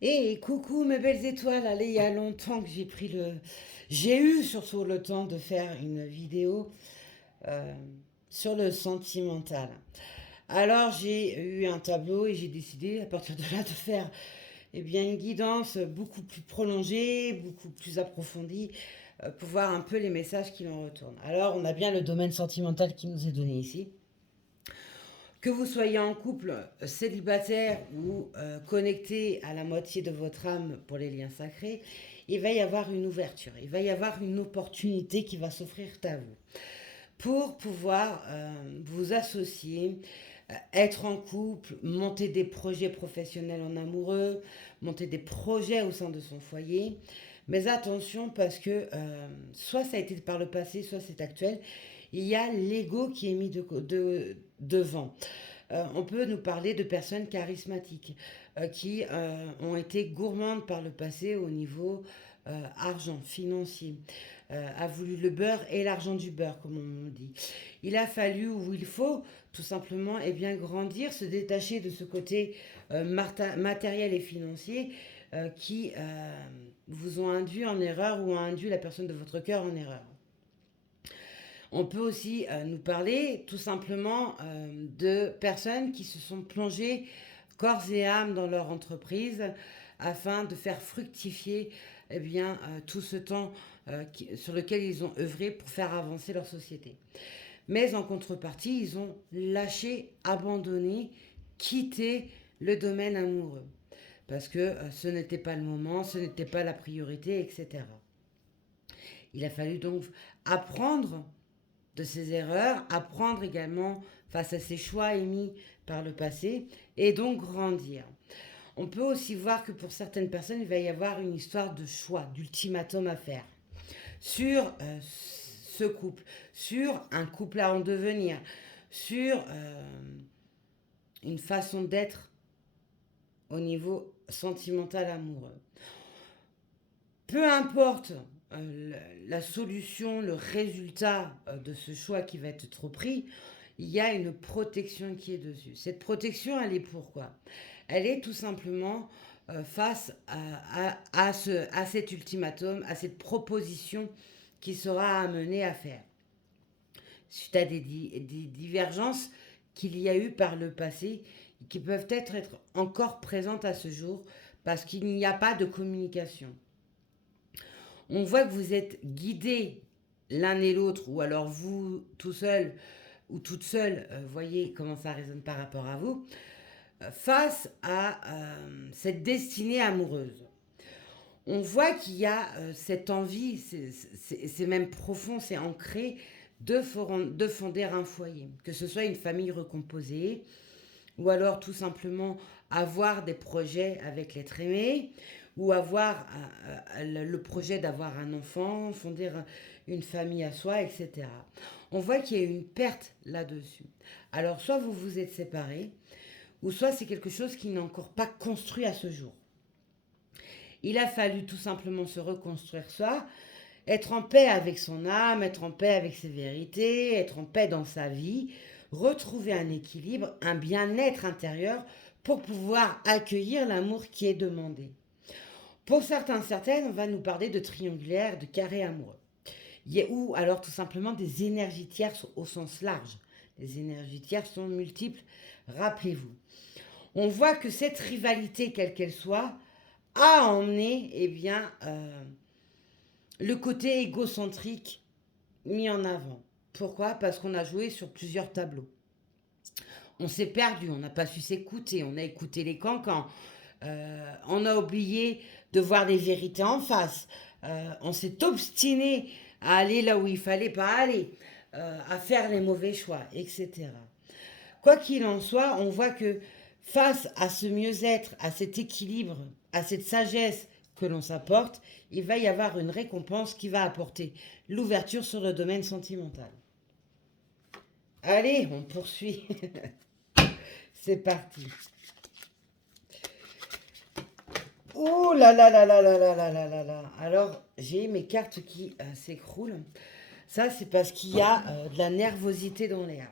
Et coucou mes belles étoiles, allez, il y a longtemps que j'ai eu surtout le temps de faire une vidéo euh, sur le sentimental. Alors j'ai eu un tableau et j'ai décidé à partir de là de faire une guidance beaucoup plus prolongée, beaucoup plus approfondie, pour voir un peu les messages qui en retournent. Alors on a bien le domaine sentimental qui nous est donné ici. Que vous soyez en couple, célibataire ou connecté à la moitié de votre âme pour les liens sacrés, il va y avoir une ouverture, il va y avoir une opportunité qui va s'offrir à vous pour pouvoir vous associer, être en couple, monter des projets professionnels en amoureux, monter des projets au sein de son foyer. Mais attention parce que soit ça a été par le passé, soit c'est actuel, il y a l'ego qui est mis devant. On peut nous parler de personnes charismatiques qui ont été gourmandes par le passé au niveau argent, financier, a voulu le beurre et l'argent du beurre, comme on dit. Il a fallu, ou il faut, tout simplement, grandir, se détacher de ce côté matériel et financier qui vous ont induit en erreur ou ont induit la personne de votre cœur en erreur. On peut aussi nous parler tout simplement de personnes qui se sont plongées corps et âme dans leur entreprise afin de faire fructifier tout ce temps sur lequel ils ont œuvré pour faire avancer leur société. Mais en contrepartie, ils ont lâché, abandonné, quitté le domaine amoureux. Parce que ce n'était pas le moment, ce n'était pas la priorité, etc. Il a fallu donc apprendre de ses erreurs, apprendre également face à ses choix émis par le passé et donc grandir. On peut aussi voir que pour certaines personnes, il va y avoir une histoire de choix, d'ultimatum à faire sur ce couple, sur un couple à en devenir, sur une façon d'être au niveau sentimental amoureux. Peu importe la solution, le résultat de ce choix qui va être pris, il y a une protection qui est dessus. Cette protection, elle est pourquoi? Elle est tout simplement face à cet ultimatum, à cette proposition qui sera amenée à faire. Suite à des divergences qu'il y a eu par le passé, qui peuvent être encore présentes à ce jour, parce qu'il n'y a pas de communication. On voit que vous êtes guidés l'un et l'autre, ou alors vous tout seul ou toute seule, voyez comment ça résonne par rapport à vous, face à cette destinée amoureuse. On voit qu'il y a cette envie, c'est même profond, c'est ancré, de fonder un foyer, que ce soit une famille recomposée, ou alors tout simplement avoir des projets avec l'être aimé, ou avoir le projet d'avoir un enfant, fonder une famille à soi, etc. On voit qu'il y a une perte là-dessus. Alors soit vous vous êtes séparés, ou soit c'est quelque chose qui n'est encore pas construit à ce jour. Il a fallu tout simplement se reconstruire soi, être en paix avec son âme, être en paix avec ses vérités, être en paix dans sa vie, retrouver un équilibre, un bien-être intérieur pour pouvoir accueillir l'amour qui est demandé. Pour certaines, on va nous parler de triangulaire, de carré amoureux. Ou alors tout simplement des énergies tierces au sens large. Les énergies tierces sont multiples, rappelez-vous. On voit que cette rivalité, quelle qu'elle soit, a emmené le côté égocentrique mis en avant. Pourquoi? Parce qu'on a joué sur plusieurs tableaux. On s'est perdu, on n'a pas su s'écouter, on a écouté les cancans, on a oublié de voir les vérités en face, on s'est obstiné à aller là où il fallait pas aller, à faire les mauvais choix, etc. Quoi qu'il en soit, on voit que face à ce mieux-être, à cet équilibre, à cette sagesse que l'on s'apporte, il va y avoir une récompense qui va apporter l'ouverture sur le domaine sentimental. Allez, on poursuit. C'est parti. Oh là là là là là là là là là là. Alors, j'ai mes cartes qui s'écroulent. Ça, c'est parce qu'il y a de la nervosité dans l'air.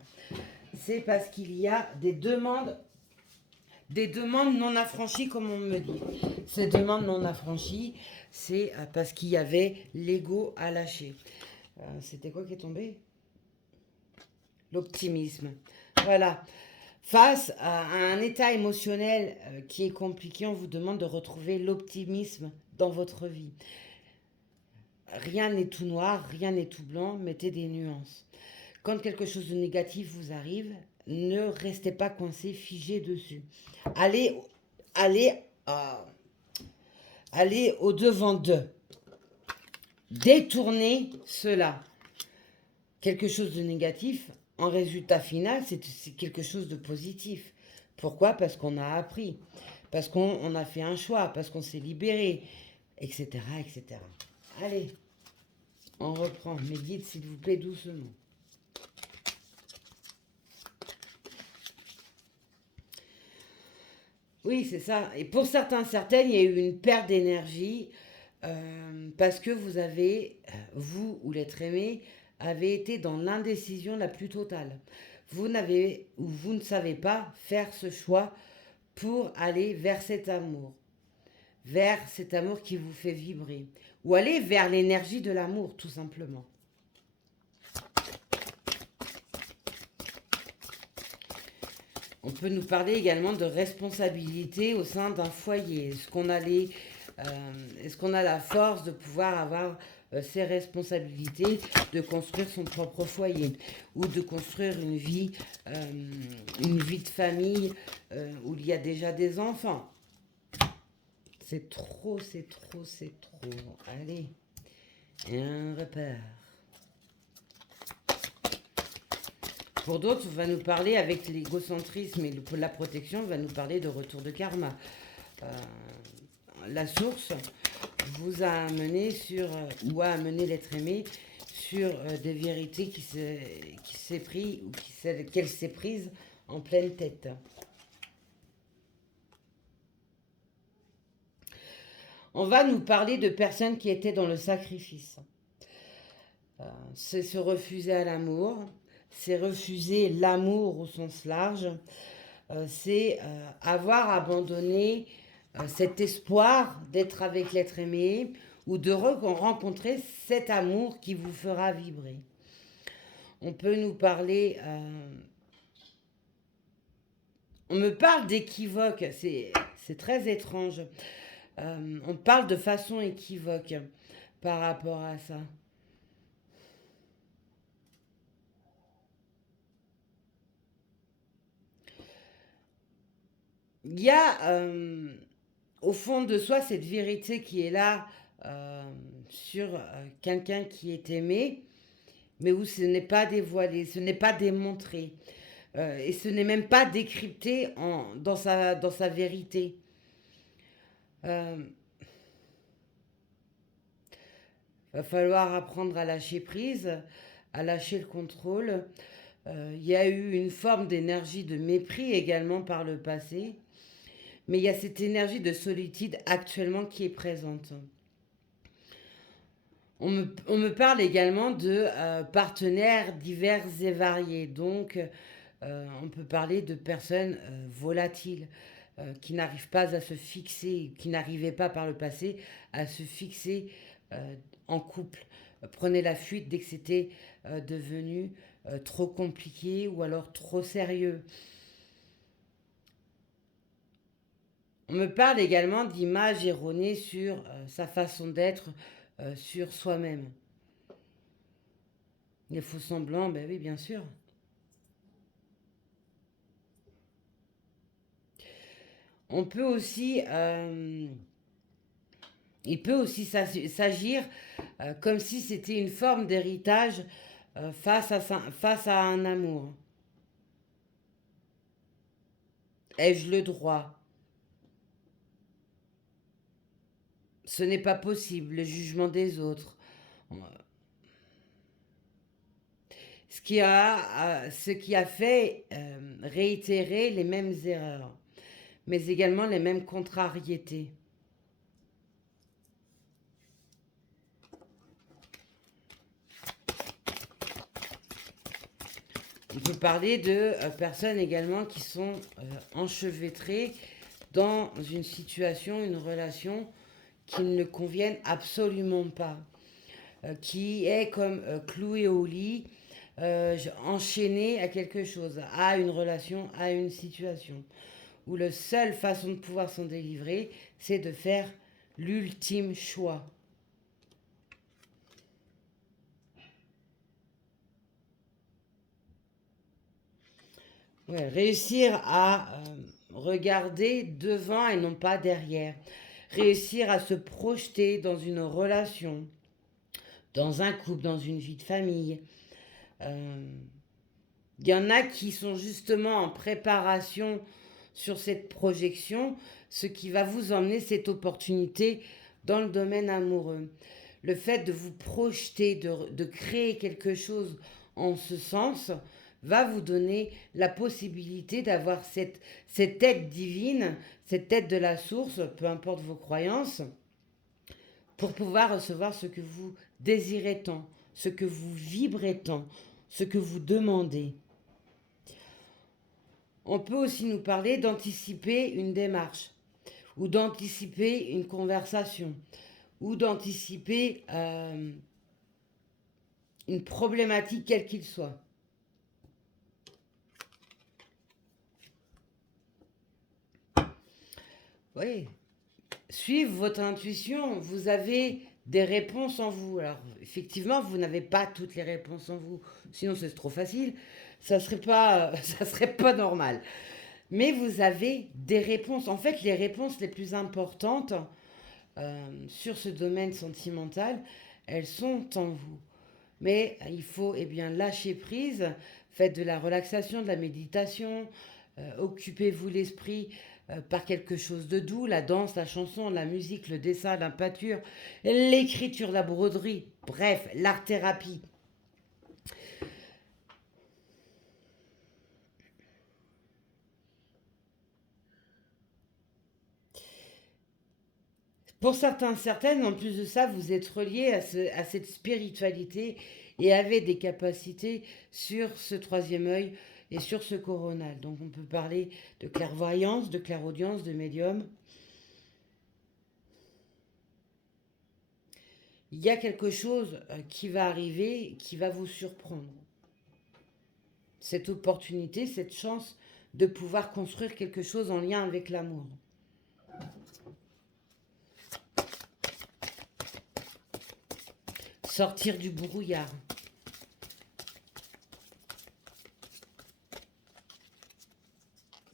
C'est parce qu'il y a des demandes des demandes non affranchies, comme on me dit. Ces demandes non affranchies, c'est parce qu'il y avait l'ego à lâcher. C'était quoi qui est tombé? L'optimisme. Voilà. Face à un état émotionnel qui est compliqué, on vous demande de retrouver l'optimisme dans votre vie. Rien n'est tout noir, rien n'est tout blanc, mettez des nuances. Quand quelque chose de négatif vous arrive, ne restez pas coincé, figé dessus. Allez, allez, allez au-devant d'eux. Détournez cela. Quelque chose de négatif, en résultat final, c'est quelque chose de positif. Pourquoi? Parce qu'on a appris, parce qu'on a fait un choix, parce qu'on s'est libéré, etc., etc. Allez, on reprend. Mes guides, s'il vous plaît, doucement. Oui, c'est ça. Et pour certaines, il y a eu une perte d'énergie parce que vous ou l'être aimé, avez été dans l'indécision la plus totale. Vous n'avez ou vous ne savez pas faire ce choix pour aller vers cet amour qui vous fait vibrer, ou aller vers l'énergie de l'amour, tout simplement. On peut nous parler également de responsabilité au sein d'un foyer. Est-ce qu'on a la force de pouvoir avoir ses responsabilités, de construire son propre foyer ou de construire une vie de famille où il y a déjà des enfants? C'est trop, c'est trop, c'est trop. Allez, un repère. Pour d'autres, on va nous parler avec l'égocentrisme et la protection, on va nous parler de retour de karma. La source vous a amené ou a amené l'être aimé sur des vérités qu'elle s'est prise en pleine tête. On va nous parler de personnes qui étaient dans le sacrifice. C'est se refuser à l'amour, c'est refuser l'amour au sens large, c'est avoir abandonné cet espoir d'être avec l'être aimé ou de rencontrer cet amour qui vous fera vibrer. On peut nous parler... on me parle d'équivoque, c'est très étrange. On parle de façon équivoque par rapport à ça. Il y a au fond de soi cette vérité qui est là sur quelqu'un qui est aimé, mais où ce n'est pas dévoilé, ce n'est pas démontré, et ce n'est même pas décrypté dans sa vérité. Va falloir apprendre à lâcher prise, à lâcher le contrôle. Il y a eu une forme d'énergie de mépris également par le passé. Mais il y a cette énergie de solitude actuellement qui est présente. On me parle également de partenaires divers et variés. Donc, on peut parler de personnes volatiles qui n'arrivent pas à se fixer, qui n'arrivaient pas par le passé à se fixer en couple. Prenez la fuite dès que c'était devenu trop compliqué ou alors trop sérieux. On me parle également d'images erronées sur sa façon d'être, sur soi-même. Les faux semblants, ben oui, bien sûr. On peut aussi... il peut aussi s'agir comme si c'était une forme d'héritage face à un amour. Ai-je le droit? Ce n'est pas possible, le jugement des autres. Ce qui a fait réitérer les mêmes erreurs, mais également les mêmes contrariétés. On peut parler de personnes également qui sont enchevêtrées dans une situation, une relation qui ne conviennent absolument pas, qui est comme cloué au lit, enchaîné à quelque chose, à une relation, à une situation, où la seule façon de pouvoir s'en délivrer, c'est de faire l'ultime choix. Ouais, réussir à regarder devant et non pas derrière. Réussir à se projeter dans une relation, dans un couple, dans une vie de famille. Euh, Il y en a qui sont justement en préparation sur cette projection, ce qui va vous emmener cette opportunité dans le domaine amoureux. Le fait de vous projeter, de créer quelque chose en ce sens, va vous donner la possibilité d'avoir cette aide divine, cette aide de la source, peu importe vos croyances, pour pouvoir recevoir ce que vous désirez tant, ce que vous vibrez tant, ce que vous demandez. On peut aussi nous parler d'anticiper une démarche, ou d'anticiper une conversation, ou d'anticiper une problématique quelle qu'il soit. Oui, suivre votre intuition, vous avez des réponses en vous. Alors, effectivement, vous n'avez pas toutes les réponses en vous, sinon c'est trop facile, ça serait pas, ça serait pas normal. Mais vous avez des réponses. En fait, les réponses les plus importantes sur ce domaine sentimental, elles sont en vous. Mais il faut bien lâcher prise, faites de la relaxation, de la méditation, occupez-vous l'esprit par quelque chose de doux, la danse, la chanson, la musique, le dessin, la peinture, l'écriture, la broderie, bref, l'art-thérapie. Pour certains, certaines, en plus de ça, vous êtes reliés à cette spiritualité et avez des capacités sur ce troisième œil et sur ce coronal. Donc on peut parler de clairvoyance, de clairaudience, de médium. Il y a quelque chose qui va arriver, qui va vous surprendre. Cette opportunité, cette chance de pouvoir construire quelque chose en lien avec l'amour. Sortir du brouillard.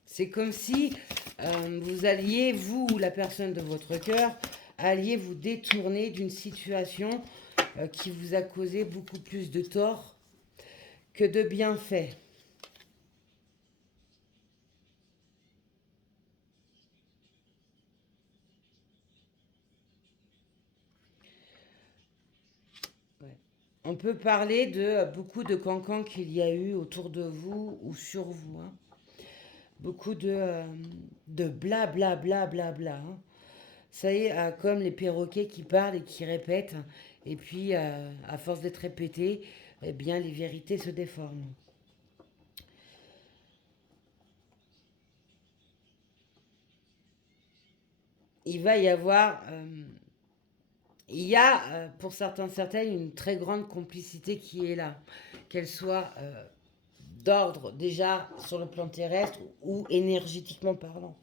C'est comme si vous alliez, vous ou la personne de votre cœur, alliez vous détourner d'une situation qui vous a causé beaucoup plus de tort que de bienfaits. Ouais. On peut parler de beaucoup de cancans qu'il y a eu autour de vous ou sur vous. Hein. Beaucoup de bla bla bla bla bla. Hein. Ça y est, comme les perroquets qui parlent et qui répètent. Et puis, à force d'être répétés, eh bien, les vérités se déforment. Il va y avoir, il y a pour certains certaines une très grande complicité qui est là, qu'elle soit d'ordre déjà sur le plan terrestre ou énergétiquement parlant.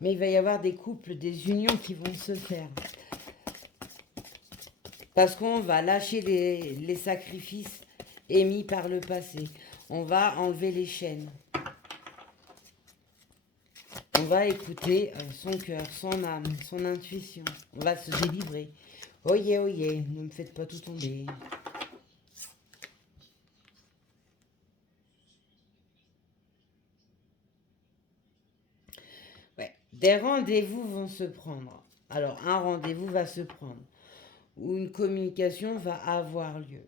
Mais il va y avoir des couples, des unions qui vont se faire. Parce qu'on va lâcher les sacrifices émis par le passé. On va enlever les chaînes. On va écouter son cœur, son âme, son intuition. On va se délivrer. Oyez, oyez, ne me faites pas tout tomber. Ouais. Des rendez-vous vont se prendre. Alors, un rendez-vous va se prendre. Ou une communication va avoir lieu.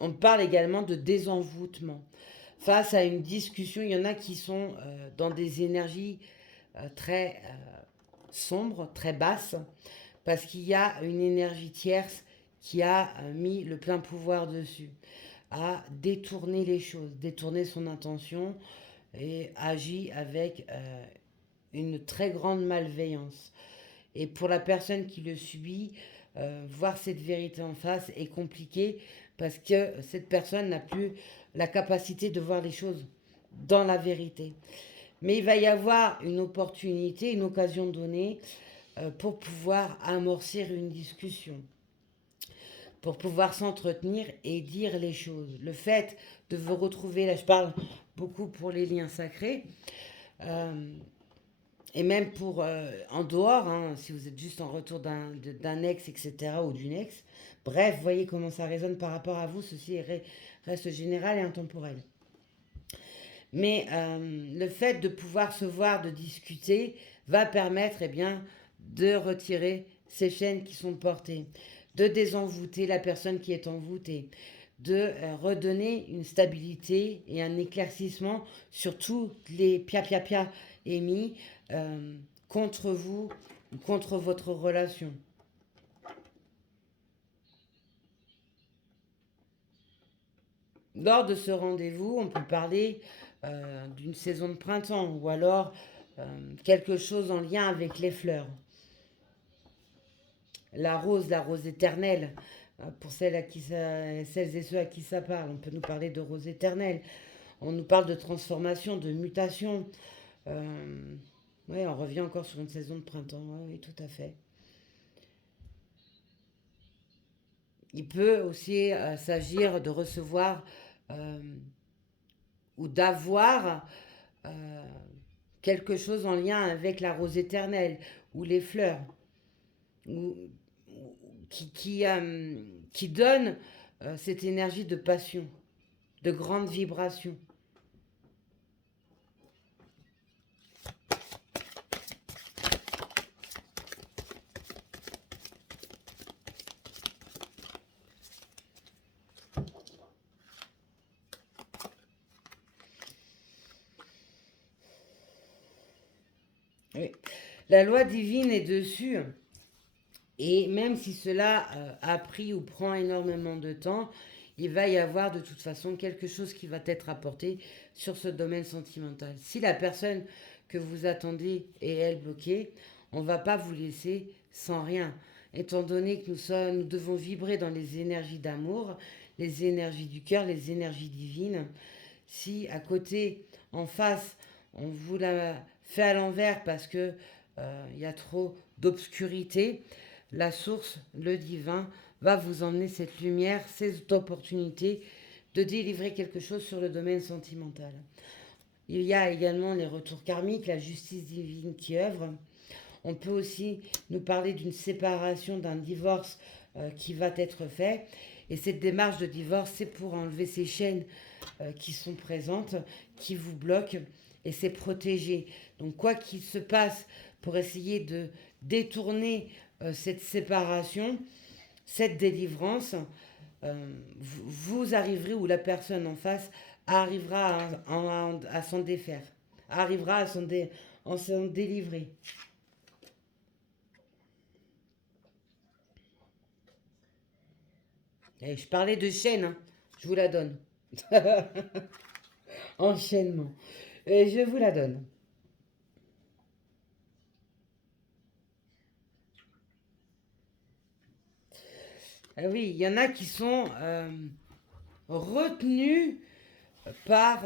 On parle également de désenvoûtement. Face à une discussion, il y en a qui sont dans des énergies très sombres, très basses, parce qu'il y a une énergie tierce qui a mis le plein pouvoir dessus. à détourner les choses, détourner son intention et agit avec une très grande malveillance. Et pour la personne qui le subit, voir cette vérité en face est compliqué parce que cette personne n'a plus la capacité de voir les choses dans la vérité. Mais il va y avoir une opportunité, une occasion donnée pour pouvoir amorcer une discussion, pour pouvoir s'entretenir et dire les choses. Le fait de vous retrouver, là je parle beaucoup pour les liens sacrés, euh, et même pour en dehors, hein, si vous êtes juste en retour d'un ex, etc., ou d'une ex. Bref, voyez comment ça résonne par rapport à vous. Ceci reste général et intemporel. Mais le fait de pouvoir se voir, de discuter, va permettre eh bien, de retirer ces chaînes qui sont portées, de désenvoûter la personne qui est envoûtée, de redonner une stabilité et un éclaircissement sur tous les pia-pia-pia émis euh, contre vous, contre votre relation. Lors de ce rendez-vous, on peut parler d'une saison de printemps ou alors quelque chose en lien avec les fleurs. La rose éternelle, pour celles et ceux à qui ça parle. On peut nous parler de rose éternelle. On nous parle de transformation, de mutation. Ouais, on revient encore sur une saison de printemps. Ouais, oui, tout à fait. Il peut aussi s'agir de recevoir euh, ou d'avoir euh, quelque chose en lien avec la rose éternelle ou les fleurs, ou, qui, qui, euh, qui donne cette énergie de passion, de grande vibration. Oui. La loi divine est dessus. Et même si cela a pris ou prend énormément de temps, il va y avoir de toute façon quelque chose qui va être apporté sur ce domaine sentimental. Si la personne que vous attendez est elle bloquée, on ne va pas vous laisser sans rien. Étant donné que nous devons vibrer dans les énergies d'amour, les énergies du cœur, les énergies divines, si à côté, en face, on vous la fait à l'envers parce que il y a trop d'obscurité, la source, le divin, va vous emmener cette lumière, cette opportunité de délivrer quelque chose sur le domaine sentimental. Il y a également les retours karmiques, la justice divine qui œuvre. On peut aussi nous parler d'une séparation, d'un divorce qui va être fait. Et cette démarche de divorce, c'est pour enlever ces chaînes qui sont présentes, qui vous bloquent, et c'est protégé. Donc quoi qu'il se passe pour essayer de détourner cette séparation, cette délivrance, vous arriverez, ou la personne en face arrivera à s'en défaire, arrivera à s'en délivrer. Et je parlais de chaîne, hein. Je vous la donne. Enchaînement. Et je vous la donne. Ah oui, il y en a qui sont retenus par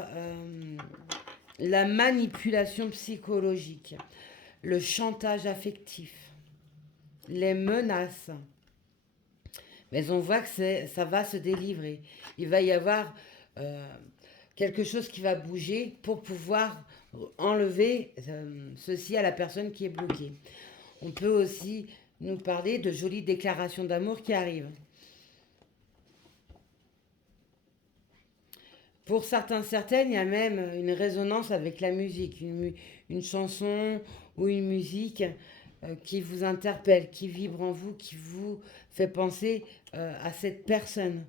la manipulation psychologique, le chantage affectif, les menaces. Mais on voit que ça va se délivrer. Il va y avoir euh, quelque chose qui va bouger pour pouvoir enlever ceci à la personne qui est bloquée. On peut aussi nous parler de jolies déclarations d'amour qui arrivent. Pour certains, certaines, il y a même une résonance avec la musique, une chanson ou une musique qui vous interpelle, qui vibre en vous, qui vous fait penser à cette personne.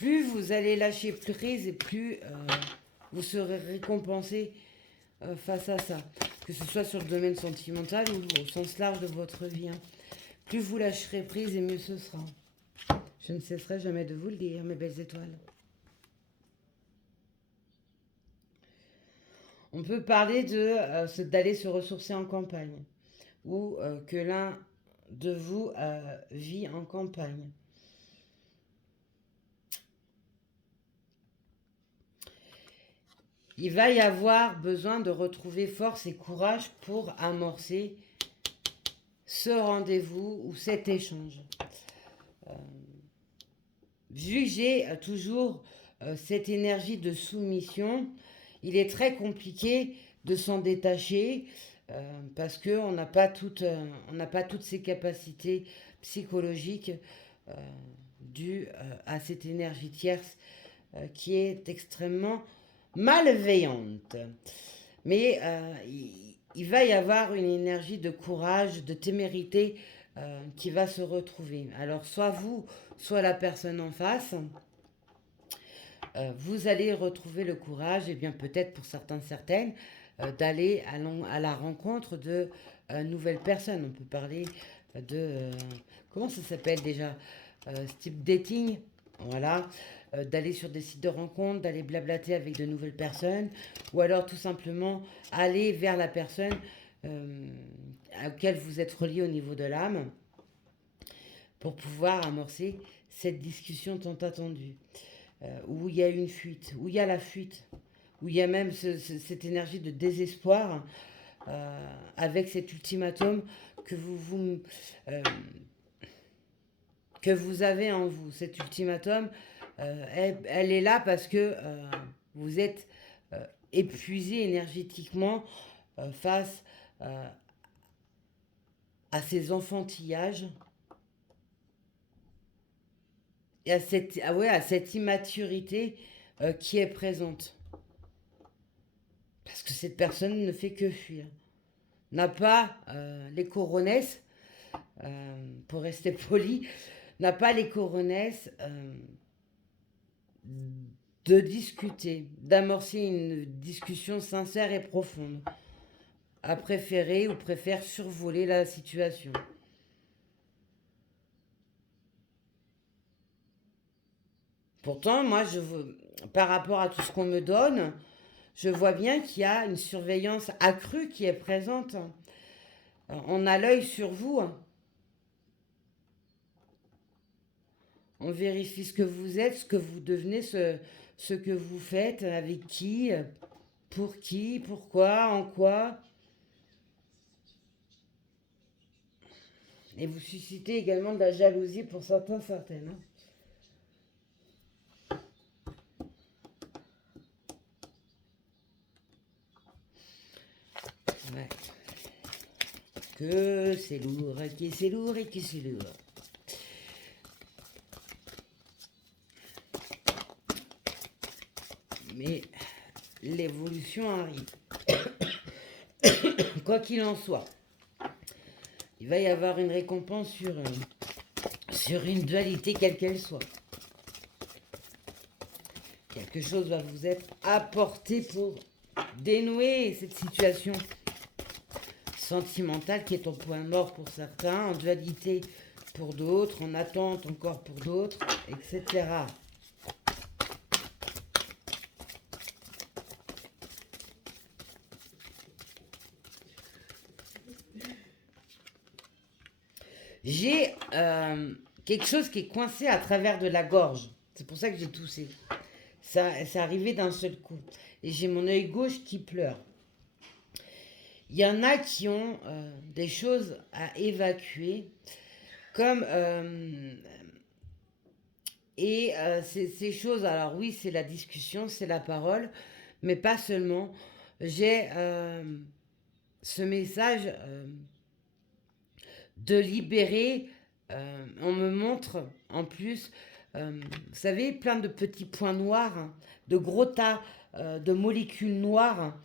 plus vous allez lâcher prise et plus vous serez récompensé face à ça. Que ce soit sur le domaine sentimental ou au sens large de votre vie. Hein. Plus vous lâcherez prise et mieux ce sera. Je ne cesserai jamais de vous le dire, mes belles étoiles. On peut parler d'aller se ressourcer en campagne ou que l'un de vous vit en campagne. Il va y avoir besoin de retrouver force et courage pour amorcer ce rendez-vous ou cet échange. Vu que j'ai toujours cette énergie de soumission, il est très compliqué de s'en détacher parce qu'on n'a pas toutes ces capacités psychologiques dues à cette énergie tierce qui est extrêmement malveillante. Mais il va y avoir une énergie de courage, de témérité qui va se retrouver. Alors soit vous, soit la personne en face, vous allez retrouver le courage, et bien peut-être pour certains, certaines, d'aller à la rencontre de nouvelles personnes. On peut parler de... comment ça s'appelle déjà type dating, voilà. D'aller sur des sites de rencontres, d'aller blablater avec de nouvelles personnes, ou alors tout simplement aller vers la personne à laquelle vous êtes relié au niveau de l'âme, pour pouvoir amorcer cette discussion tant attendue, où il y a une fuite, où il y a la fuite, où il y a même cette énergie de désespoir, avec cet ultimatum que vous avez en vous. Cet ultimatum, elle est là parce que vous êtes épuisé énergétiquement face à ces enfantillages et à cette immaturité qui est présente. Parce que cette personne ne fait que fuir. N'a pas les coronesses, pour rester poli, n'a pas les coronesses de discuter, d'amorcer une discussion sincère et profonde. A préféré ou préfère survoler la situation. Pourtant, moi, par rapport à tout ce qu'on me donne, je vois bien qu'il y a une surveillance accrue qui est présente. On a l'œil sur vous. On vérifie ce que vous êtes, ce que vous devenez, ce que vous faites, avec qui, pourquoi, en quoi. Et vous suscitez également de la jalousie pour certains, certaines. Hein. Ouais. Que c'est lourd, que c'est lourd et que c'est lourd. Mais l'évolution arrive. Quoi qu'il en soit, il va y avoir une récompense sur une dualité quelle qu'elle soit. Quelque chose va vous être apporté pour dénouer cette situation sentimentale qui est au point mort pour certains, en dualité pour d'autres, en attente encore pour d'autres, etc. J'ai quelque chose qui est coincé à travers de la gorge. C'est pour ça que j'ai toussé. Ça, c'est arrivé d'un seul coup. Et j'ai mon œil gauche qui pleure. Il y en a qui ont des choses à évacuer, comme... ces choses, alors oui, c'est la discussion, c'est la parole, mais pas seulement. J'ai ce message de libérer. On me montre en plus, vous savez, plein de petits points noirs, hein, de gros tas de molécules noires,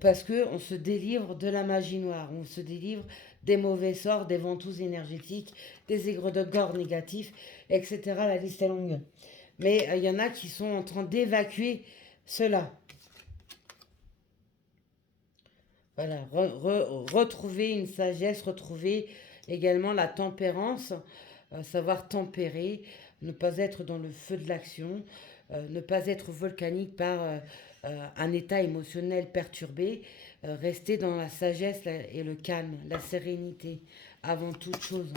parce qu'on se délivre de la magie noire, on se délivre des mauvais sorts, des ventouses énergétiques, des égrégores négatifs, etc. La liste est longue. mais il y en a qui sont en train d'évacuer cela. Voilà, retrouver une sagesse, retrouver également la tempérance, savoir tempérer, ne pas être dans le feu de l'action, ne pas être volcanique par un état émotionnel perturbé, rester dans la sagesse et le calme, la sérénité avant toute chose.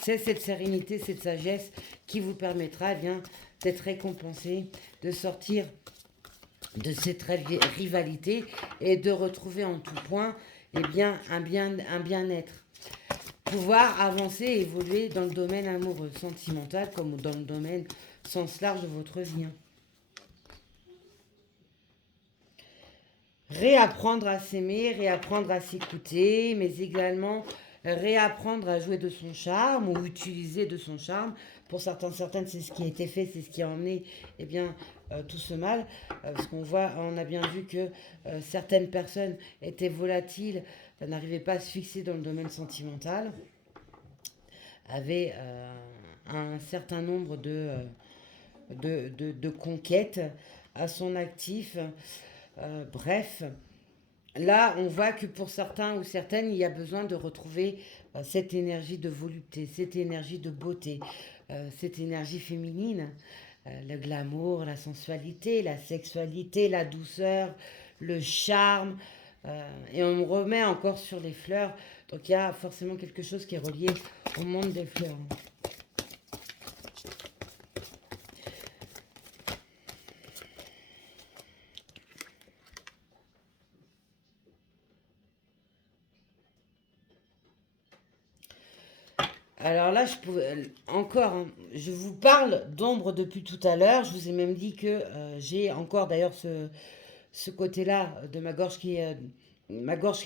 C'est cette sérénité, cette sagesse qui vous permettra bien d'être récompensé, de sortir de cette rivalité et de retrouver en tout point bien, un bien-être. Pouvoir avancer et évoluer dans le domaine amoureux, sentimental, comme dans le domaine sens large de votre vie. Réapprendre à s'aimer, réapprendre à s'écouter, mais également réapprendre à jouer de son charme ou utiliser de son charme. Pour certaines, c'est ce qui a été fait, c'est ce qui a emmené tout ce mal. Parce on a bien vu que certaines personnes étaient volatiles, n'arrivaient pas à se fixer dans le domaine sentimental, avaient un certain nombre de conquêtes à son actif. Bref, là, on voit que pour certains ou certaines, il y a besoin de retrouver cette énergie de volupté, cette énergie de beauté, cette énergie féminine, le glamour, la sensualité, la sexualité, la douceur, le charme. Et on me remet encore sur les fleurs. Donc il y a forcément quelque chose qui est relié au monde des fleurs. Alors là, je vous parle d'ombre depuis tout à l'heure. Je vous ai même dit que j'ai encore d'ailleurs ce côté-là de ma gorge qui est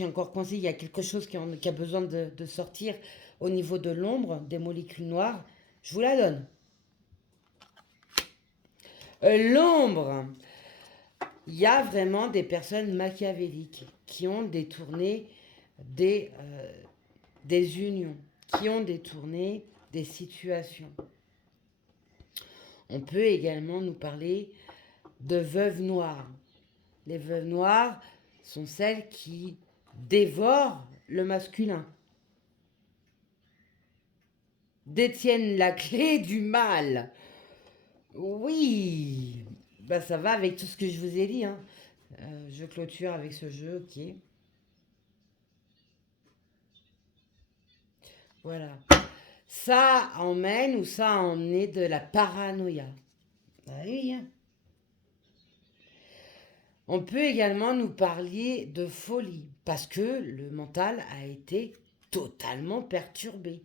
encore coincée. Il y a quelque chose qui a besoin de sortir au niveau de l'ombre, des molécules noires. Je vous la donne. L'ombre, il y a vraiment des personnes machiavéliques qui ont détourné des unions, qui ont détourné des situations. On peut également nous parler de veuves noires. Les veuves noires sont celles qui dévorent le masculin, détiennent la clé du mal. Oui, bah ça va avec tout ce que je vous ai dit. Je clôture avec ce jeu, ok. Voilà. Ça emmène ou ça a emmené de la paranoïa. Ah oui. On peut également nous parler de folie, parce que le mental a été totalement perturbé.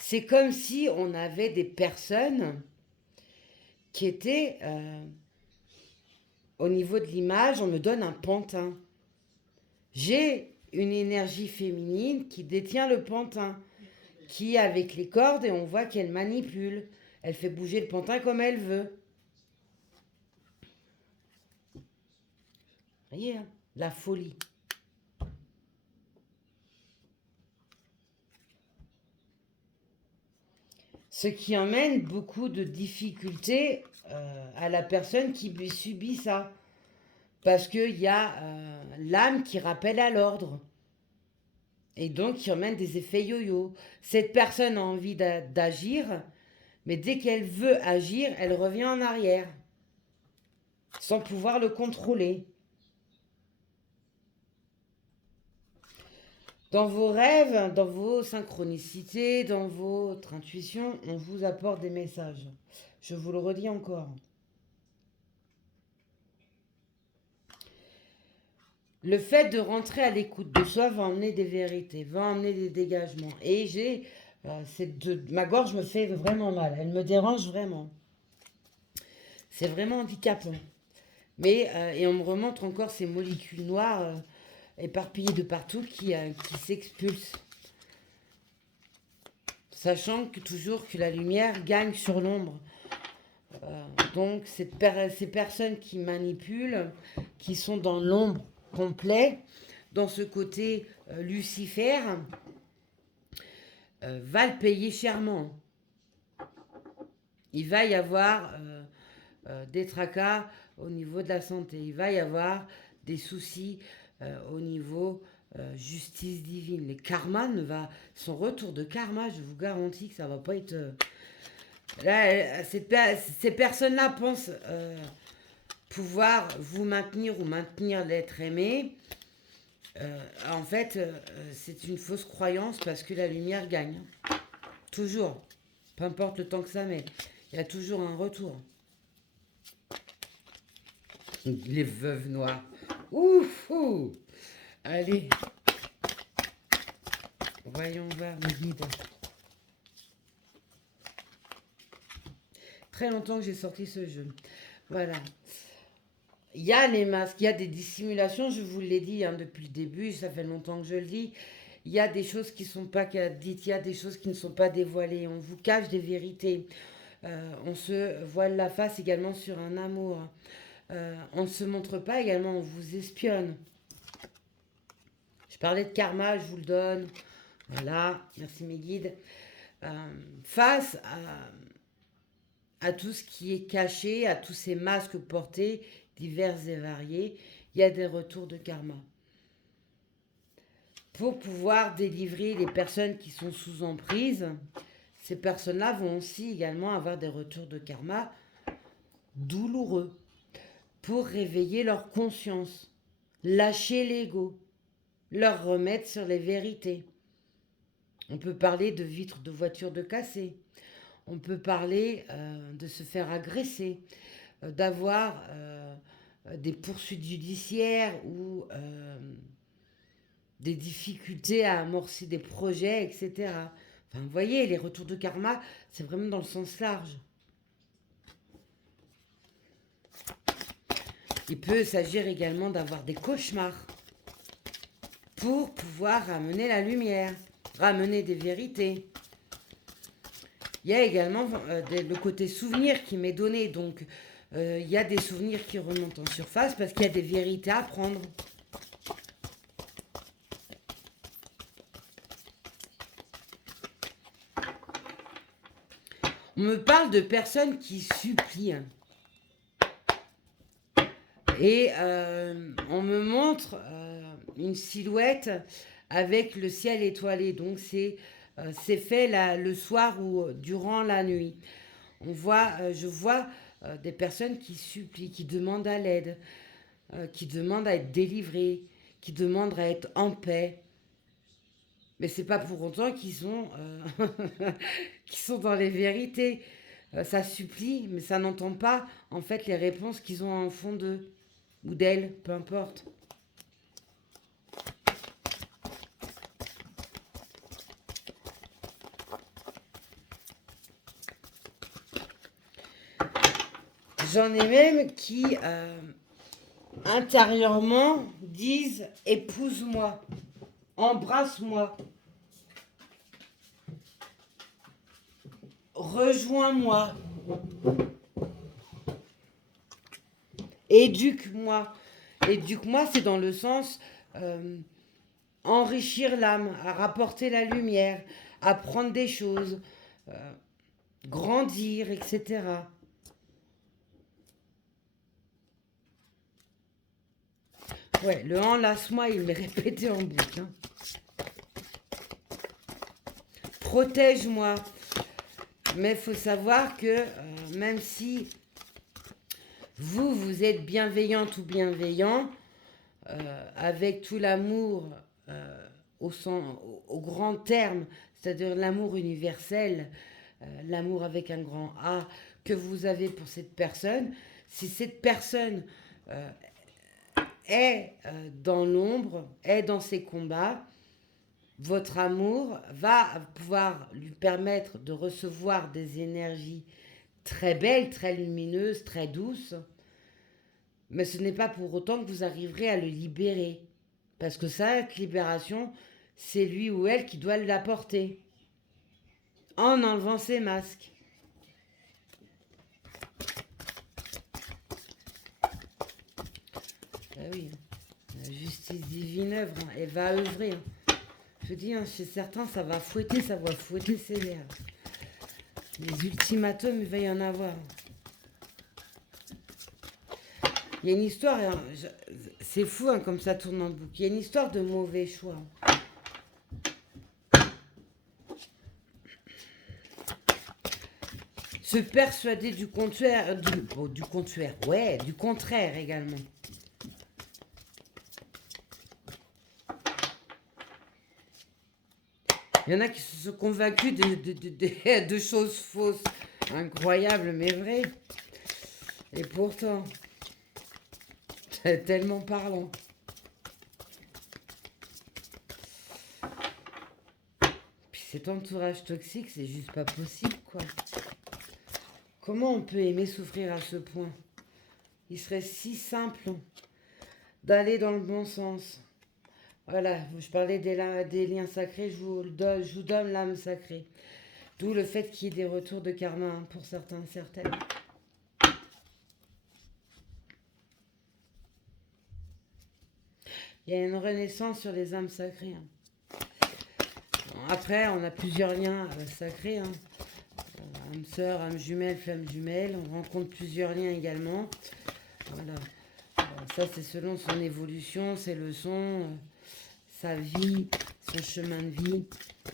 C'est comme si on avait des personnes qui étaient, au niveau de l'image, on me donne un pantin. J'ai une énergie féminine qui détient le pantin, qui est avec les cordes et on voit qu'elle manipule. Elle fait bouger le pantin comme elle veut. Vous voyez, la folie. Ce qui emmène beaucoup de difficultés à la personne qui subit ça. Parce qu'il y a l'âme qui rappelle à l'ordre. Et donc qui emmène des effets yo-yo. Cette personne a envie d'agir, mais dès qu'elle veut agir, elle revient en arrière. Sans pouvoir le contrôler. Dans vos rêves, dans vos synchronicités, dans votre intuition, on vous apporte des messages. Je vous le redis encore. Le fait de rentrer à l'écoute de soi va emmener des vérités, va emmener des dégagements. Et ma gorge me fait vraiment mal, elle me dérange vraiment. C'est vraiment handicapant. Et on me remontre encore ces molécules noires éparpillées de partout qui s'expulsent. Sachant toujours que la lumière gagne sur l'ombre. Donc ces personnes qui manipulent, qui sont dans l'ombre complet, dans ce côté Lucifer, va le payer chèrement. Il va y avoir des tracas au niveau de la santé. Il va y avoir des soucis au niveau justice divine. Les karmas son retour de karma, je vous garantis que ça va pas être. Là, ces personnes-là pensent pouvoir vous maintenir ou maintenir l'être aimé. En fait, c'est une fausse croyance parce que la lumière gagne. Toujours. Peu importe le temps que ça met. Il y a toujours un retour. Les veuves noires. Ouf, ouf. Allez. Voyons voir le guide. Très longtemps que j'ai sorti ce jeu. Voilà. Il y a les masques, il y a des dissimulations, je vous l'ai dit depuis le début, ça fait longtemps que je le dis. Il y a des choses qui ne sont pas dites, il y a des choses qui ne sont pas dévoilées. On vous cache des vérités. On se voile la face également sur un amour. On ne se montre pas également, on vous espionne. Je parlais de karma, je vous le donne. Voilà, merci mes guides. Face à tout ce qui est caché, à tous ces masques portés, divers et variés, il y a des retours de karma. Pour pouvoir délivrer les personnes qui sont sous emprise, ces personnes-là vont aussi également avoir des retours de karma douloureux pour réveiller leur conscience, lâcher l'ego, leur remettre sur les vérités. On peut parler de vitres de voitures de cassées. On peut parler de se faire agresser, d'avoir des poursuites judiciaires ou des difficultés à amorcer des projets, etc. Enfin, vous voyez, les retours de karma, c'est vraiment dans le sens large. Il peut s'agir également d'avoir des cauchemars pour pouvoir ramener la lumière, ramener des vérités. Il y a également le côté souvenir qui m'est donné, donc il y a des souvenirs qui remontent en surface parce qu'il y a des vérités à prendre. On me parle de personnes qui supplient. Et on me montre une silhouette avec le ciel étoilé. Donc c'est fait le soir ou durant la nuit. Je vois des personnes qui supplient, qui demandent à l'aide, qui demandent à être délivrées, qui demandent à être en paix. Mais c'est pas pour autant qu'ils sont, qu'ils sont dans les vérités. Ça supplie, mais ça n'entend pas en fait les réponses qu'ils ont en fond d'eux ou d'elles, peu importe. J'en ai même qui intérieurement disent épouse-moi, embrasse-moi, rejoins-moi, éduque-moi. Éduque-moi, c'est dans le sens enrichir l'âme, à rapporter la lumière, apprendre des choses, grandir, etc. Ouais, le enlace-moi, il m'est répété en boucle. Hein. Protège-moi. Mais il faut savoir que même si vous êtes bienveillante ou bienveillant, avec tout l'amour au grand terme, c'est-à-dire l'amour universel, l'amour avec un grand A que vous avez pour cette personne, si cette personne est dans l'ombre, est dans ses combats, votre amour va pouvoir lui permettre de recevoir des énergies très belles, très lumineuses, très douces. Mais ce n'est pas pour autant que vous arriverez à le libérer. Parce que cette libération, c'est lui ou elle qui doit l'apporter. En enlevant ses masques. Ah oui, la justice divine œuvre, elle va œuvrer. Je dis, chez certains, ça va fouetter ses nerfs. Les ultimatums, il va y en avoir. Il y a une histoire, hein, c'est fou hein, comme ça tourne en boucle. Il y a une histoire de mauvais choix. Se persuader du contraire, du contraire, ouais, du contraire également. Il y en a qui se sont convaincus de choses fausses, incroyables mais vraies. Et pourtant, c'est tellement parlant. Puis cet entourage toxique, c'est juste pas possible, quoi. Comment on peut aimer souffrir à ce point? Il serait si simple d'aller dans le bon sens. Voilà, je parlais des liens sacrés, je vous donne l'âme sacrée. D'où le fait qu'il y ait des retours de karma hein, pour certains, certaines. Il y a une renaissance sur les âmes sacrées. Hein. Après, on a plusieurs liens sacrés. Hein. Âme sœur, âme jumelle, flamme jumelle. On rencontre plusieurs liens également. Voilà. Ça, c'est selon son évolution, ses leçons, sa vie, son chemin de vie,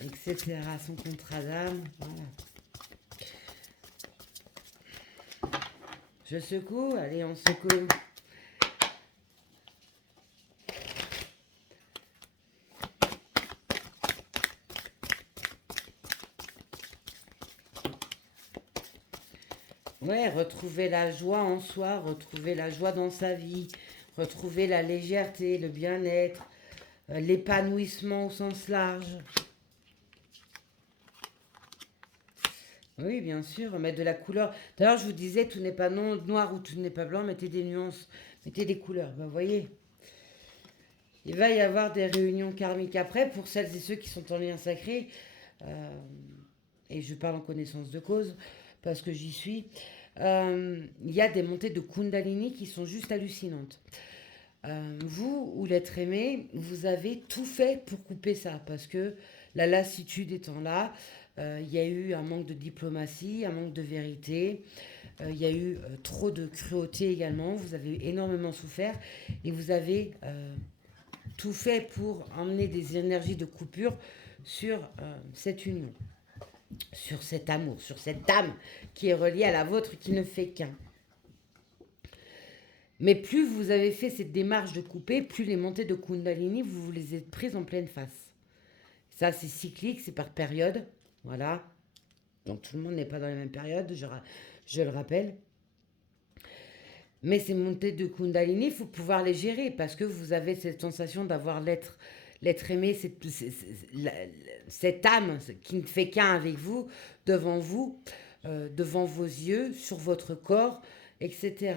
etc. Son contrat d'âme. Voilà. Je secoue, allez, on secoue. Ouais, retrouver la joie en soi, retrouver la joie dans sa vie, retrouver la légèreté, le bien-être, l'épanouissement au sens large. Oui, bien sûr, mettre de la couleur. D'ailleurs, je vous disais, tout n'est pas noir ou tout n'est pas blanc, mettez des nuances, mettez des couleurs. Ben, vous voyez, il va y avoir des réunions karmiques après pour celles et ceux qui sont en lien sacré. Et je parle en connaissance de cause parce que j'y suis. Il y a des montées de Kundalini qui sont juste hallucinantes. Vous ou l'être aimé, vous avez tout fait pour couper ça parce que la lassitude étant là, il y a eu un manque de diplomatie, un manque de vérité, il y a eu trop de cruauté également, vous avez énormément souffert et vous avez tout fait pour emmener des énergies de coupure sur cette union, sur cet amour, sur cette âme qui est reliée à la vôtre qui ne fait qu'un. Mais plus vous avez fait cette démarche de couper, plus les montées de Kundalini, vous les êtes prises en pleine face. Ça, c'est cyclique, c'est par période. Voilà. Donc tout le monde n'est pas dans les mêmes périodes, je le rappelle. Mais ces montées de Kundalini, il faut pouvoir les gérer parce que vous avez cette sensation d'avoir l'être aimé, cette âme qui ne fait qu'un avec vous, devant vos yeux, sur votre corps, etc.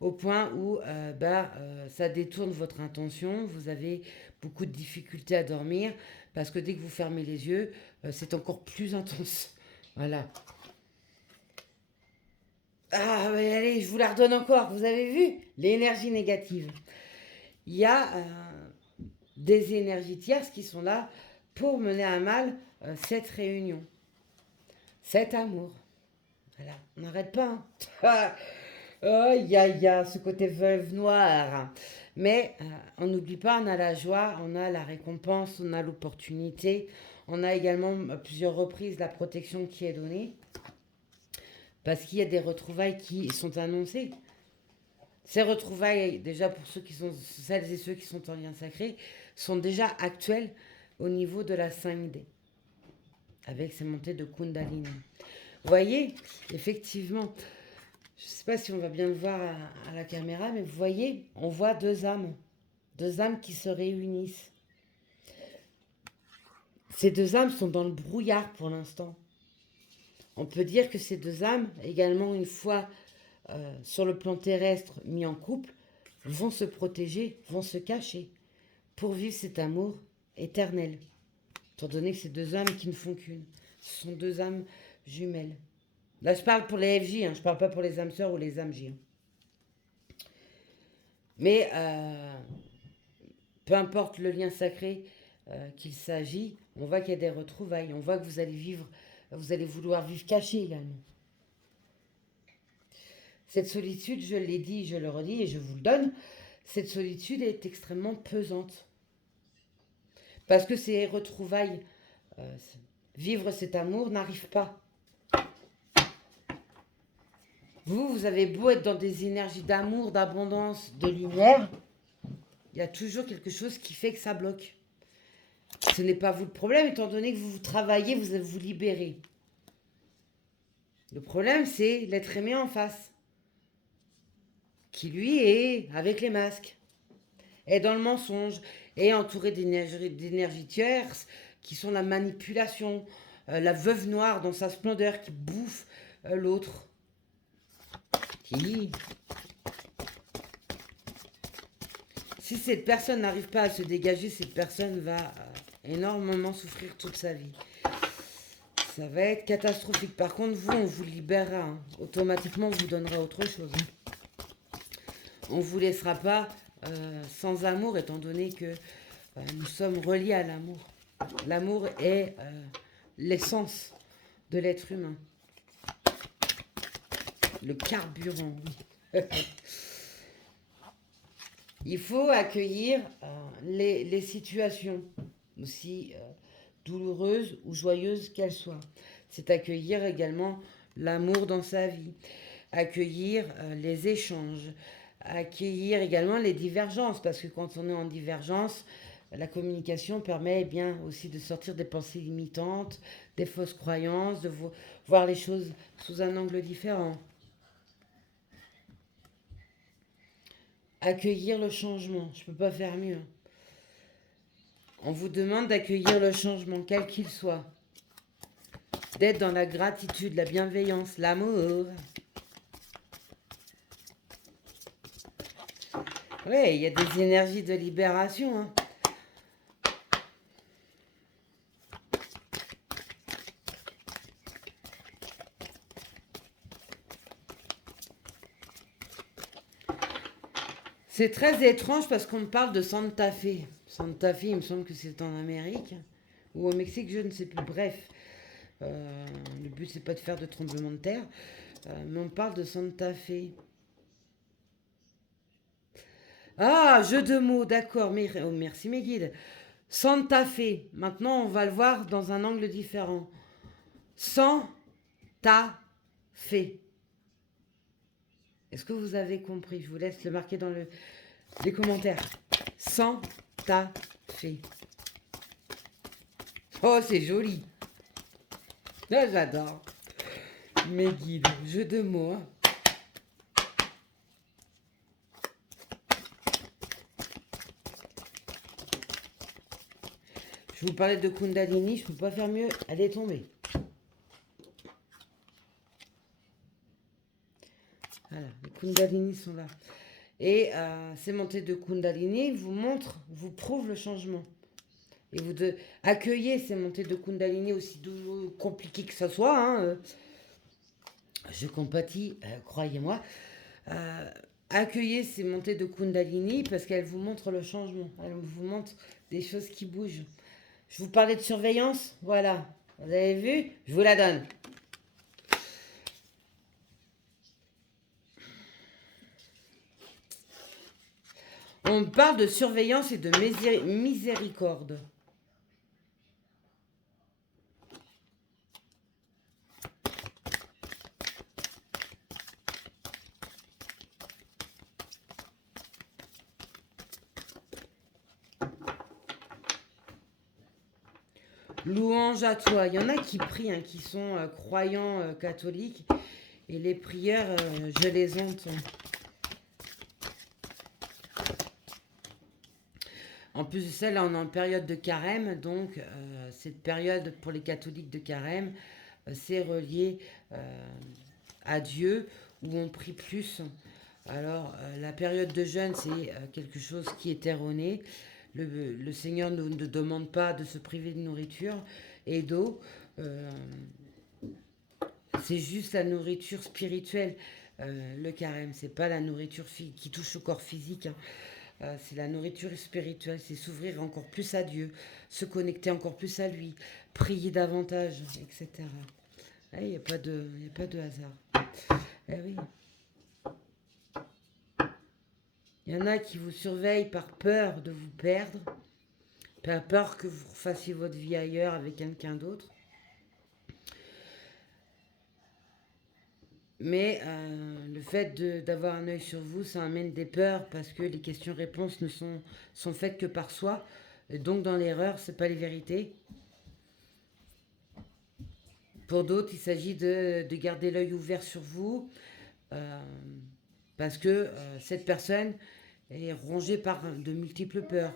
Au point où ça détourne votre intention, vous avez beaucoup de difficultés à dormir parce que dès que vous fermez les yeux, c'est encore plus intense. Voilà. Ah, mais allez, je vous la redonne encore. Vous avez vu l'énergie négative. Il y a des énergies tierces qui sont là pour mener à mal cette réunion, cet amour. Voilà, on n'arrête pas. Hein. Oh, il y a ce côté veuve noire. Mais on n'oublie pas, on a la joie, on a la récompense, on a l'opportunité. On a également à plusieurs reprises la protection qui est donnée. Parce qu'il y a des retrouvailles qui sont annoncées. Ces retrouvailles, déjà pour celles et ceux qui sont en lien sacré, sont déjà actuelles au niveau de la 5D. Avec ces montées de Kundalini. Vous voyez, effectivement, je ne sais pas si on va bien le voir à la caméra, mais vous voyez, on voit deux âmes qui se réunissent. Ces deux âmes sont dans le brouillard pour l'instant. On peut dire que ces deux âmes, également une fois sur le plan terrestre mis en couple, vont se protéger, vont se cacher pour vivre cet amour éternel. Étant donné que c'est deux âmes qui ne font qu'une. Ce sont deux âmes jumelles. Là, je parle pour les FJ, hein, je ne parle pas pour les âmes sœurs ou les âmes J. Hein. Mais peu importe le lien sacré qu'il s'agit, on voit qu'il y a des retrouvailles. On voit que vous allez vouloir vivre caché également. Cette solitude, je l'ai dit, je le redis et je vous le donne, cette solitude est extrêmement pesante. Parce que ces retrouvailles, euh, vivre cet amour n'arrive pas. Vous avez beau être dans des énergies d'amour, d'abondance, de lumière, il y a toujours quelque chose qui fait que ça bloque. Ce n'est pas vous le problème, étant donné que vous travaillez, vous vous libérez. Le problème, c'est l'être aimé en face, qui lui est avec les masques, est dans le mensonge, est entouré d'énergies tierces qui sont la manipulation, la veuve noire dans sa splendeur qui bouffe l'autre. Qui, si cette personne n'arrive pas à se dégager, cette personne va énormément souffrir toute sa vie. Ça va être catastrophique. Par contre, vous, on vous libérera. Hein. Automatiquement, on vous donnera autre chose. On ne vous laissera pas sans amour, étant donné que nous sommes reliés à l'amour. L'amour est l'essence de l'être humain. Le carburant, oui. Il faut accueillir les situations, aussi douloureuses ou joyeuses qu'elles soient. C'est accueillir également l'amour dans sa vie, accueillir les échanges, accueillir également les divergences, parce que quand on est en divergence, la communication permet bien aussi de sortir des pensées limitantes, des fausses croyances, de voir les choses sous un angle différent. Accueillir le changement, je ne peux pas faire mieux. On vous demande d'accueillir le changement, quel qu'il soit. D'être dans la gratitude, la bienveillance, l'amour. Oui, il y a des énergies de libération. Hein. C'est très étrange parce qu'on me parle de Santa Fe. Santa Fe, il me semble que c'est en Amérique ou au Mexique, je ne sais plus. Bref, le but c'est pas de faire de tremblement de terre, mais on parle de Santa Fe. Ah, jeu de mots, d'accord. Oh, merci mes guides. Santa Fe. Maintenant, on va le voir dans un angle différent. Santa Fe. Est-ce que vous avez compris? Je vous laisse le marquer dans les commentaires. Santa Fe. Oh, c'est joli. Ah, j'adore. Mes guides, jeu de mots. Hein. Je vous parlais de Kundalini, je ne peux pas faire mieux. Elle est tombée. Voilà, les Kundalini sont là. Et ces montées de Kundalini vous montrent, vous prouvent le changement. Et vous accueillez ces montées de Kundalini aussi compliquées que ce soit. Hein, je compatis, croyez-moi. Accueillez ces montées de Kundalini parce qu'elles vous montrent le changement. Elles vous montrent des choses qui bougent. Je vous parlais de surveillance. Voilà. Vous avez vu? Je vous la donne. On parle de surveillance et de miséricorde. Louange à toi. Il y en a qui prient, hein, qui sont croyants catholiques. Et les prières, je les entends. En plus de ça, là, on est en période de carême. Donc, cette période pour les catholiques de carême, c'est relié à Dieu, où on prie plus. Alors, la période de jeûne, c'est quelque chose qui est erroné. Le Seigneur ne demande pas de se priver de nourriture et d'eau. C'est juste la nourriture spirituelle, le carême. C'est pas la nourriture qui touche au corps physique. Hein. C'est la nourriture spirituelle. C'est s'ouvrir encore plus à Dieu, se connecter encore plus à lui, prier davantage, etc. Il n'y a pas de hasard. Eh oui. Il y en a qui vous surveillent par peur de vous perdre, par peur que vous fassiez votre vie ailleurs avec quelqu'un d'autre. Mais le fait d'avoir un œil sur vous, ça amène des peurs parce que les questions-réponses ne sont faites que par soi. Et donc dans l'erreur, c'est pas les vérités. Pour d'autres, il s'agit de garder l'œil ouvert sur vous euh, parce que cette personne est rongée par de multiples peurs.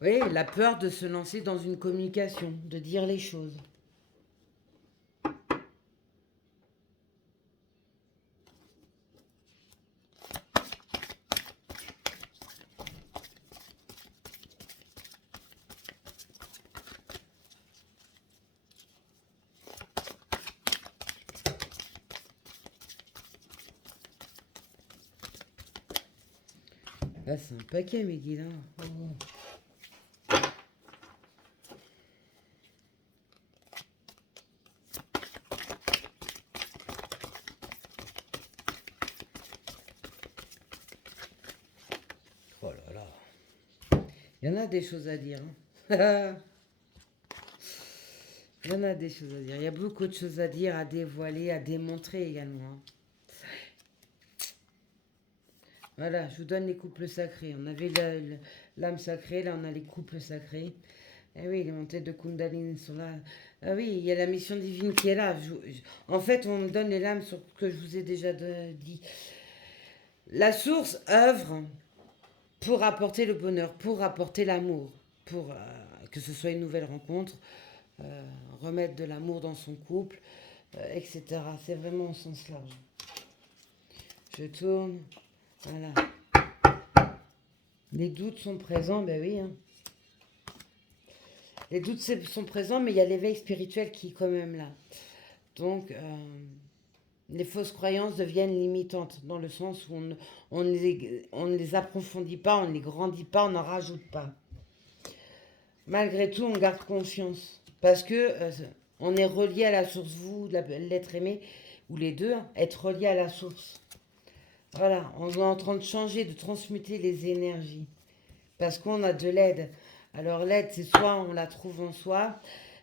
Oui, la peur de se lancer dans une communication, de dire les choses. Là, c'est un paquet, mes guides. Hein. Oh. Oh là là. Il y en a des choses à dire. Hein. Il y en a des choses à dire. Il y a beaucoup de choses à dire, à dévoiler, à démontrer également. Hein. Voilà, je vous donne les couples sacrés. On avait l'âme sacrée, là on a les couples sacrés. Eh oui, les montées de Kundalini sont là. Ah oui, il y a la mission divine qui est là. En fait, on me donne les lames sur ce que je vous ai déjà dit. La source œuvre pour apporter le bonheur, pour apporter l'amour, pour que ce soit une nouvelle rencontre, remettre de l'amour dans son couple, etc. C'est vraiment au sens large. Je tourne. Voilà. Les doutes sont présents, ben oui. Hein. Les doutes sont présents, mais il y a l'éveil spirituel qui est quand même là. Donc, les fausses croyances deviennent limitantes, dans le sens où on ne les approfondit pas, on ne les grandit pas, on n'en rajoute pas. Malgré tout, on garde conscience. Parce que on est relié à la source, vous, l'être aimé, ou les deux, hein, être relié à la source. Voilà, on est en train de changer, de transmuter les énergies. Parce qu'on a de l'aide. Alors l'aide, c'est soit on la trouve en soi,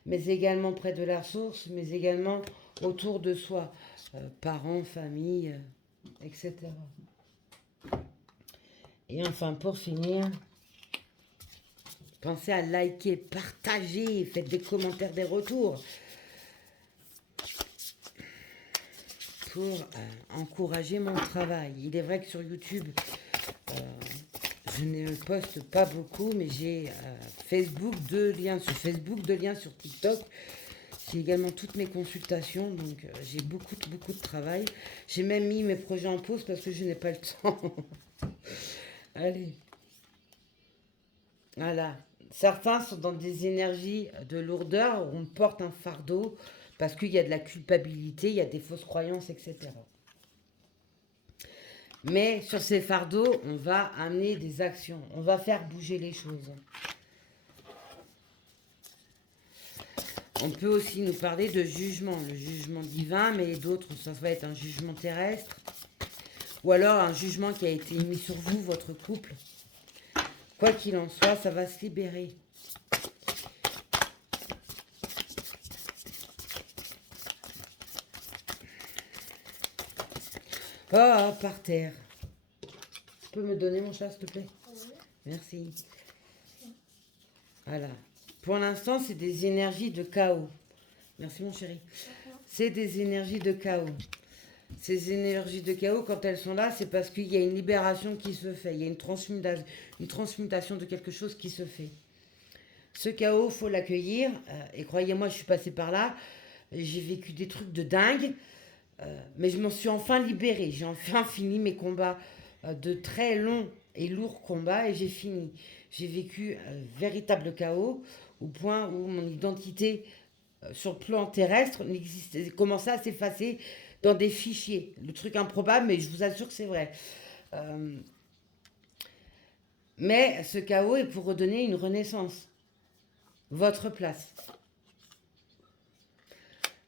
mais également près de la source, mais également autour de soi. Parents, famille, etc. Et enfin, pour finir, pensez à liker, partager, faites des commentaires, des retours. Pour encourager mon travail. Il est vrai que sur YouTube, je ne poste pas beaucoup, mais j'ai Facebook, 2 liens sur Facebook, 2 liens sur TikTok. J'ai également toutes mes consultations, donc j'ai beaucoup de travail. J'ai même mis mes projets en pause parce que je n'ai pas le temps. Allez. Voilà. Certains sont dans des énergies de lourdeur, où on porte un fardeau parce qu'il y a de la culpabilité, il y a des fausses croyances, etc. Mais sur ces fardeaux, on va amener des actions. On va faire bouger les choses. On peut aussi nous parler de jugement. Le jugement divin, mais d'autres, ça va être un jugement terrestre. Ou alors un jugement qui a été mis sur vous, votre couple. Quoi qu'il en soit, ça va se libérer. Oh, par terre. Tu peux me donner mon chat, s'il te plaît? Merci. Voilà. Pour l'instant, c'est des énergies de chaos. Merci, mon chéri. C'est des énergies de chaos. Ces énergies de chaos, quand elles sont là, c'est parce qu'il y a une libération qui se fait. Il y a une transmutation de quelque chose qui se fait. Ce chaos, il faut l'accueillir. Et croyez-moi, je suis passée par là. J'ai vécu des trucs de dingue. Mais je m'en suis enfin libérée. J'ai enfin fini mes combats de très longs et lourds combats. Et j'ai fini. J'ai vécu un véritable chaos au point où mon identité sur le plan terrestre commençait à s'effacer dans des fichiers. Le truc improbable, mais je vous assure que c'est vrai. Euh, Mais ce chaos est pour redonner une renaissance. Votre place.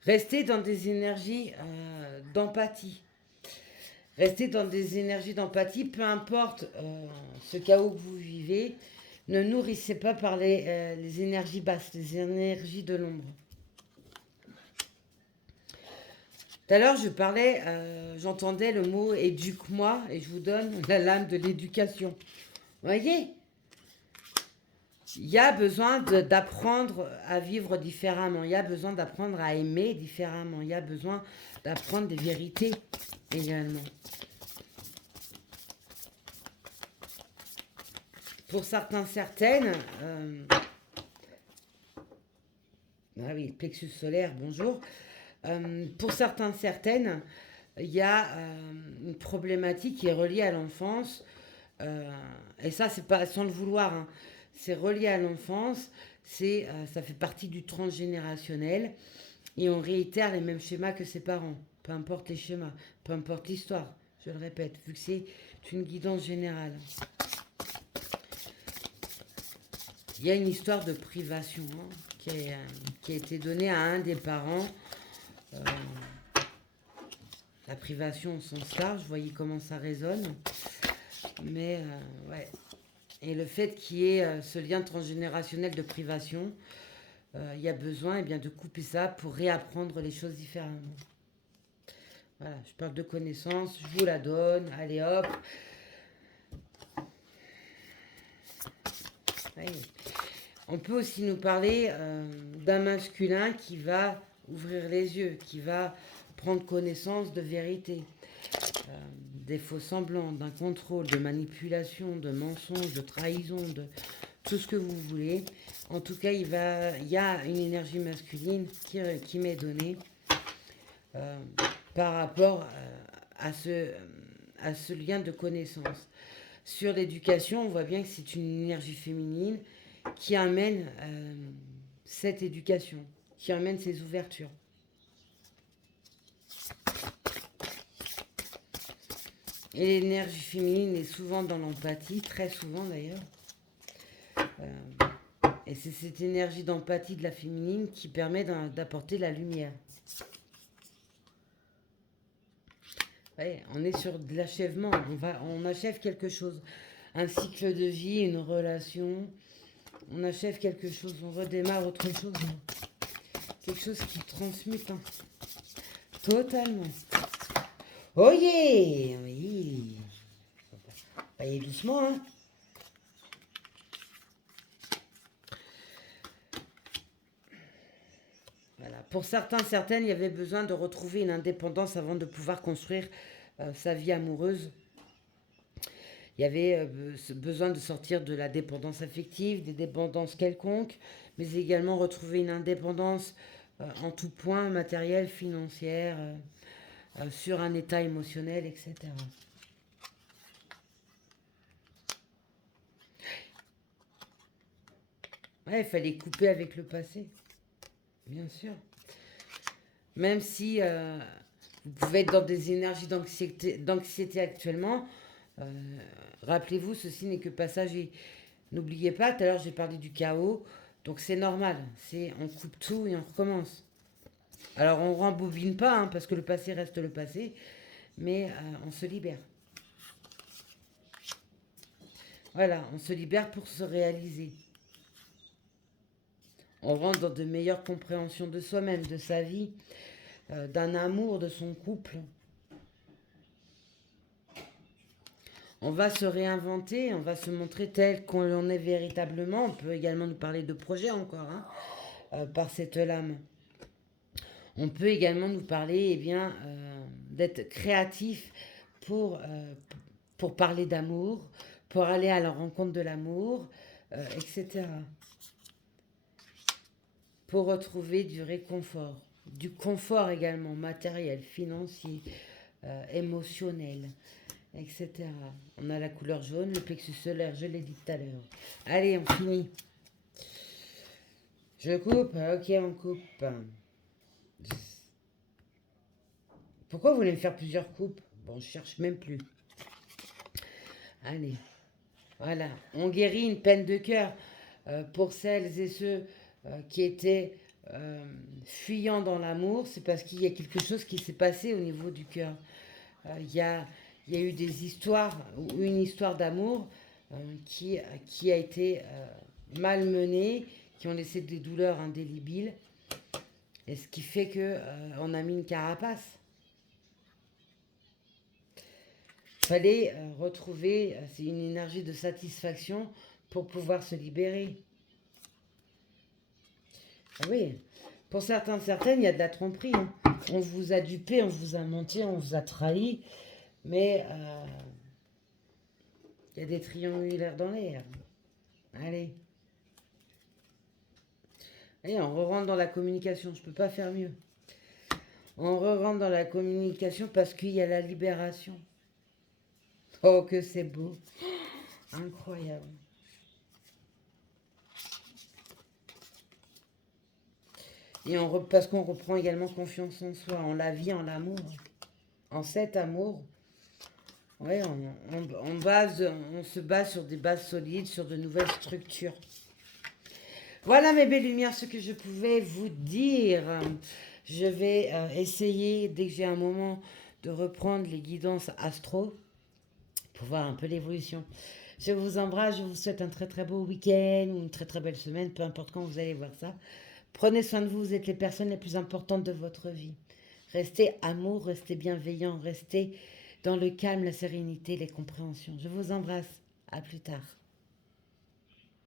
Restez dans des énergies d'empathie. Restez dans des énergies d'empathie, peu importe ce chaos que vous vivez. Ne nourrissez pas par les énergies basses, les énergies de l'ombre. Tout à l'heure, je parlais, j'entendais le mot éduque-moi et je vous donne la lame de l'éducation. Vous voyez, il y a besoin d'apprendre à vivre différemment. Il y a besoin d'apprendre à aimer différemment. Il y a besoin d'apprendre des vérités également. Pour certains, certaines, ah oui, plexus solaire, bonjour. Pour certains, certaines, il y a une problématique qui est reliée à l'enfance. Et ça, c'est pas sans le vouloir, hein. C'est relié à l'enfance. Ça fait partie du transgénérationnel. Et on réitère les mêmes schémas que ses parents. Peu importe les schémas, peu importe l'histoire. Je le répète, vu que c'est une guidance générale. Il y a une histoire de privation qui a été donnée à un des parents. La privation au sens large, vous voyez comment ça résonne. Mais ouais. Et le fait qu'il y ait ce lien transgénérationnel de privation, il y a besoin bien, de couper ça pour réapprendre les choses différemment. Voilà, je parle de connaissance, je vous la donne, allez hop. Ouais. On peut aussi nous parler d'un masculin qui va ouvrir les yeux, qui va prendre connaissance de vérité, des faux semblants, d'un contrôle, de manipulation, de mensonge, de trahison, de tout ce que vous voulez. En tout cas, il y a une énergie masculine qui m'est donnée par rapport à ce lien de connaissance. Sur l'éducation, on voit bien que c'est une énergie féminine qui amène cette éducation, qui amène ces ouvertures. Et l'énergie féminine est souvent dans l'empathie, très souvent d'ailleurs. Et c'est cette énergie d'empathie de la féminine qui permet d'apporter la lumière. Ouais, on est sur de l'achèvement, on achève quelque chose. Un cycle de vie, une relation, on achève quelque chose, on redémarre autre chose. Quelque chose qui transmute. Hein. Totalement. Oh yeah! Oui. Allez doucement, hein. Voilà. Pour certains, certaines, il y avait besoin de retrouver une indépendance avant de pouvoir construire sa vie amoureuse. Il y avait besoin de sortir de la dépendance affective, des dépendances quelconques, mais également retrouver une indépendance en tout point, matérielle, financière, sur un état émotionnel, etc. Ouais, il fallait couper avec le passé, bien sûr. Même si vous pouvez être dans des énergies d'anxiété actuellement, rappelez-vous, ceci n'est que passager. N'oubliez pas, tout à l'heure j'ai parlé du chaos, donc c'est normal. On coupe tout et on recommence. Alors on rembobine pas, hein, parce que le passé reste le passé, mais on se libère. Voilà, on se libère pour se réaliser. On rentre dans de meilleures compréhensions de soi-même, de sa vie, d'un amour, de son couple. On va se réinventer, on va se montrer tel qu'on est véritablement. On peut également nous parler de projet encore, hein, par cette lame. On peut également nous parler d'être créatif pour, pour parler d'amour, pour aller à la rencontre de l'amour, etc. Pour retrouver du réconfort, du confort également, matériel, financier, émotionnel, etc. On a la couleur jaune, le plexus solaire, je l'ai dit tout à l'heure. Allez, on finit. Je coupe, ok, on coupe. Pourquoi vous voulez me faire plusieurs coupes? Bon, je cherche même plus. Allez. Voilà, on guérit une peine de cœur pour celles et ceux qui étaient euh, fuyants dans l'amour. C'est parce qu'il y a quelque chose qui s'est passé au niveau du cœur. Il y a, il y a eu des histoires, ou une histoire d'amour euh, qui a été malmenée, qui ont laissé des douleurs indélébiles, et ce qui fait que on a mis une carapace. Fallait retrouver c'est une énergie de satisfaction pour pouvoir se libérer. Ah oui, pour certains, certaines, il y a de la tromperie, hein. On vous a dupé, on vous a menti, on vous a trahi, mais il y a des triangulaires dans l'air. Allez. Allez, on re-rentre dans la communication, je peux pas faire mieux. On re-rentre dans la communication parce qu'il y a la libération. Oh, que c'est beau. Incroyable. Et parce qu'on reprend également confiance en soi, en la vie, en l'amour. En cet amour, ouais, on se base sur des bases solides, sur de nouvelles structures. Voilà mes belles lumières, ce que je pouvais vous dire. Je vais essayer, dès que j'ai un moment, de reprendre les guidances astro pour voir un peu l'évolution. Je vous embrasse, je vous souhaite un très très beau week-end ou une très très belle semaine, peu importe quand vous allez voir ça. Prenez soin de vous, vous êtes les personnes les plus importantes de votre vie. Restez amour, restez bienveillant, restez dans le calme, la sérénité, les compréhensions. Je vous embrasse, à plus tard.